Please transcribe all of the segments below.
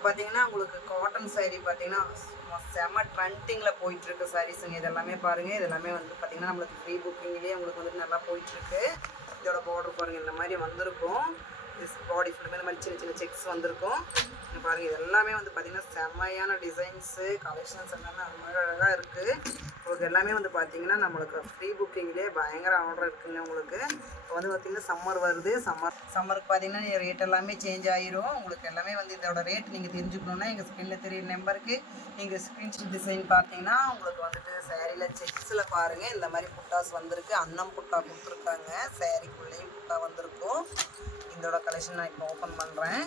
இப்போ பார்த்தீங்கன்னா உங்களுக்கு காட்டன் சாரீ பார்த்தீங்கன்னா செம்ம ட்ரெண்டிங்கில் போயிட்டுருக்கு சாரீஸுங்க. இது எல்லாமே பாருங்கள். இது எல்லாமே வந்து பார்த்தீங்கன்னா நம்மளுக்கு ஃப்ரீ புக்கிங்லேயே உங்களுக்கு வந்துட்டு நல்லா போயிட்டுருக்கு. இதோட பார்டர் பாருங்கள், இந்த மாதிரி வந்திருக்கும். பாடி ஃபுல்லுமே இந்த மாதிரி சின்ன சின்ன செக்ஸ் வந்திருக்கும். பாருங்கள், இது எல்லாமே வந்து பார்த்திங்கன்னா செம்மையான டிசைன்ஸு கலெக்ஷன்ஸ் எல்லாமே அழகாக இருக்குது. உங்களுக்கு எல்லாமே வந்து பார்த்திங்கன்னா நம்மளுக்கு ஃப்ரீ புக்கிங்லேயே பயங்கர ஆர்டர் இருக்குங்க. உங்களுக்கு இப்போ வந்து பார்த்திங்கன்னா சம்மர் வருது. சம்மருக்கு பார்த்திங்கன்னா ரேட் எல்லாமே சேஞ்ச் ஆகிரும். உங்களுக்கு எல்லாமே வந்து இதோட ரேட் நீங்கள் தெரிஞ்சுக்கணுன்னா எங்கள் ஸ்க்ரீனில் தெரியுற நம்பருக்கு நீங்கள் ஸ்க்ரீன்ஷாட் டிசைன் பார்த்தீங்கன்னா உங்களுக்கு வந்துட்டு சேரீயில் செக்ஸில் பாருங்கள் இந்த மாதிரி புட்டாஸ் வந்திருக்கு. அன்னம் புட்டா கொடுத்துருக்காங்க. சேரீக்குள்ளேயும் புட்டா வந்திருக்கும். இதோட கலெக்ஷன் நான் இப்போ ஓப்பன் பண்ணுறேன்.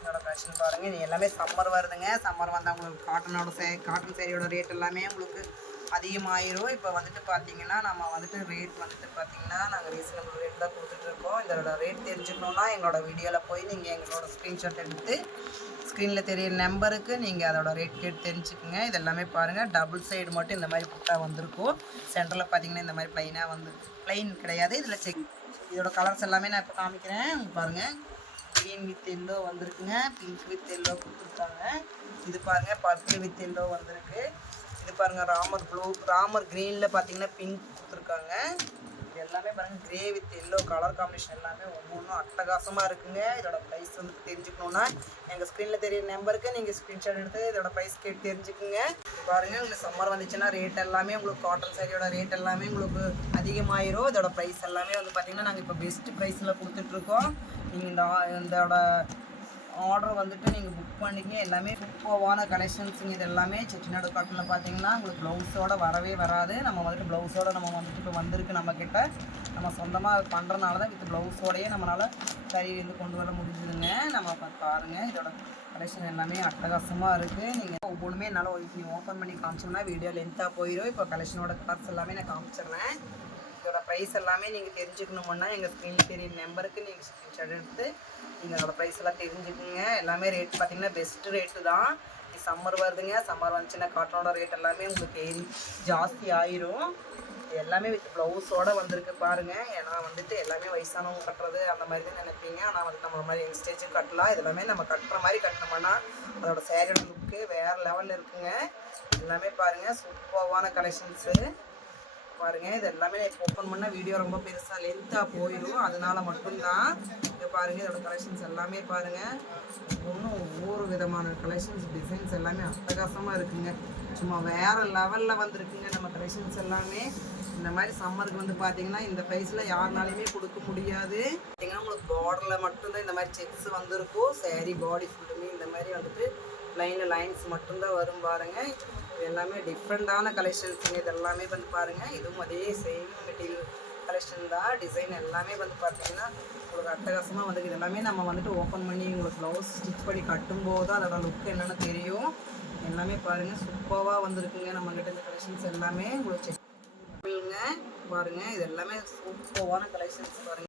இதோட கலெக்ஷன் பாருங்கள். இது எல்லாமே சம்மர் வருதுங்க. சம்மர் வந்தால் உங்களுக்கு காட்டன் சேரீயோட ரேட் எல்லாமே உங்களுக்கு அதிகமாகிரும். இப்போ வந்துட்டு பார்த்தீங்கன்னா நம்ம வந்துட்டு ரேட் வந்துட்டு பார்த்தீங்கன்னா நாங்கள் ரீசனபிள் ரேட் தான் கொடுத்துட்ருக்கோம். இதோட ரேட் தெரிஞ்சுக்கணுன்னா எங்களோட வீடியோவில் போய் நீங்கள் எங்களோட ஸ்க்ரீன்ஷாட் எடுத்து ஸ்க்ரீனில் தெரியிற நம்பருக்கு நீங்கள் அதோட ரேட் கேட்டு தெரிஞ்சுக்குங்க. இது எல்லாமே பாருங்கள். டபுள் சைடு மட்டும் இந்த மாதிரி புட்டா வந்திருக்கும். சென்டரில் பார்த்தீங்கன்னா இந்த மாதிரி ப்ளைனாக வந்து ப்ளைன் கிடையாது. இதில் இதோட கலர்ஸ் எல்லாமே நான் இப்போ காமிக்கிறேன் பாருங்கள். க்ரீன் வித் எல்லோ வந்திருக்குங்க. பிங்க் வித் எல்லோ கொடுத்துருக்காங்க. இது பாருங்கள் பர்பிள் வித் எல்லோ வந்திருக்கு. இது பாருங்கள் ராமர் க்ரீனில் பார்த்தீங்கன்னா பிங்க் கொடுத்துருக்காங்க. இது எல்லாமே பாருங்கள் grey with yellow colour combination எல்லாமே ஒவ்வொன்றும் அட்டகாசமாக இருக்குங்க. இதோட ப்ரைஸ் வந்து தெரிஞ்சுக்கணுன்னா எங்கள் ஸ்க்ரீனில் தெரியிற நம்பருக்கு நீங்கள் ஸ்க்ரீன்ஷாட் எடுத்து இதோட ப்ரைஸ் கேட்டு தெரிஞ்சுக்குங்க. பாருங்கள், உங்களுக்கு சம்மர் வந்துச்சுன்னா ரேட் எல்லாமே உங்களுக்கு காட்டன் சாரியோட ரேட் எல்லாமே உங்களுக்கு அதிகமாகிரும். இதோட ப்ரைஸ் எல்லாமே வந்து பார்த்திங்கன்னா நாங்கள் இப்போ பெஸ்ட் ப்ரைஸில் கொடுத்துட்ருக்கோம். நீங்கள் இதோட ஆர்டர் வந்துட்டு நீங்கள் புக் பண்ணிங்க. எல்லாமே சூப்பர்வான கலெக்ஷன்ஸுங்க. இது எல்லாமே செட்டிநாடு காட்டனில் பார்த்தீங்கன்னா உங்களுக்கு ப்ளவுஸோடு வரவே வராது. நம்ம வந்துட்டு ப்ளவுஸோடு நம்ம வந்துட்டு இப்போ வந்திருக்கு நம்மக்கிட்ட. நம்ம சொந்தமாக பண்ணுறதுனால தான் வித் ப்ளவுஸோடையே நம்மளால் சரி வந்து கொண்டு வர முடிஞ்சுதுங்க. நம்ம பாருங்கள், இதோட கலெக்ஷன் எல்லாமே அட்டகாசமாக இருக்குது. நீங்கள் ஒவ்வொன்றுமே என்னால் நீங்கள் ஓப்பன் பண்ணி காமிச்சோம்னா வீடியோ லென்த்தாக போயிடும். இப்போ கலெக்ஷனோட கலர்ஸ் எல்லாமே நான் காமிச்சிடுறேன். இதோட ப்ரைஸ் எல்லாமே நீங்கள் தெரிஞ்சுக்கணுமுன்னா எங்கள் ஸ்க்ரீனில் தெரியுற நம்பருக்கு நீங்கள் ஸ்க்ரீன்ஷாட் எடுத்து நீங்கள் அதோட ப்ரைஸ் எல்லாம் தெரிஞ்சுக்குங்க. எல்லாமே ரேட் பார்த்திங்கன்னா பெஸ்ட்டு ரேட்டு தான். சம்மர் வருதுங்க. சம்மர் வந்துச்சுன்னா காட்டனோட ரேட் எல்லாமே உங்களுக்கு ஜாஸ்தி ஆயிரும். எல்லாமே வித் ப்ளவுஸோடு வந்திருக்கு பாருங்கள். ஏன்னா வந்துட்டு எல்லாமே வயசானவங்க கட்டுறது அந்த மாதிரி தான் நினைப்பீங்க. ஆனால் வந்து நம்ம மாதிரி யங்ஸ்டேஜும் கட்டலாம். இது எல்லாமே நம்ம கட்டுற மாதிரி கட்டினோம்னா அதோட சேரீயோட லுக்கு வேறு லெவலில் இருக்குங்க. எல்லாமே பாருங்கள் சூப்பர்வான கலெக்ஷன்ஸு பாருங்கள். இது எல்லாமே இப்போ ஓப்பன் பண்ணால் வீடியோ ரொம்ப பெருசாக லென்த்தாக போயிடும். அதனால மட்டும்தான். இங்கே பாருங்கள், இதோட கலெக்ஷன்ஸ் எல்லாமே பாருங்கள். ஒவ்வொரு விதமான கலெக்ஷன்ஸ் டிசைன்ஸ் எல்லாமே அட்டகாசமாக இருக்குங்க. சும்மா வேறு லெவலில் வந்துருக்குங்க நம்ம கலெக்ஷன்ஸ் எல்லாமே. இந்த மாதிரி சம்மருக்கு வந்து பார்த்தீங்கன்னா இந்த ப்ரைஸில் யாருனாலையுமே கொடுக்க முடியாது. பார்த்தீங்கன்னா உங்களுக்கு பார்டரில் மட்டும்தான் இந்த மாதிரி செக்ஸ் வந்திருக்கும். சேரீ பாடி ஃபுல்லுமே இந்த மாதிரி வந்துட்டு லைன்ஸ் மட்டும்தான் வரும் பாருங்கள். இது எல்லாமே டிஃப்ரெண்ட்டான கலெக்ஷன்ஸுங்க. இது எல்லாமே வந்து பாருங்கள். இதுவும் அதே சேம் மெட்டீரியல் கலெக்ஷன் தான். டிசைன் எல்லாமே வந்து பார்த்தீங்கன்னா உங்களுக்கு அட்டகாசமாக வந்து இது எல்லாமே நம்ம வந்துட்டு ஓப்பன் பண்ணி உங்களுக்கு ப்ளவுஸ் ஸ்டிச் பண்ணி கட்டும்போது அதோட லுக் என்னென்னு தெரியும். எல்லாமே பாருங்கள் சூப்பராக வந்திருக்குங்க. நம்மக்கிட்ட இந்த கலெக்ஷன்ஸ் எல்லாமே உங்களுக்கு செக் பண்ணுங்க பாருங்கள். இது எல்லாமே சூப்பரான கலெக்ஷன்ஸ் பாருங்கள்.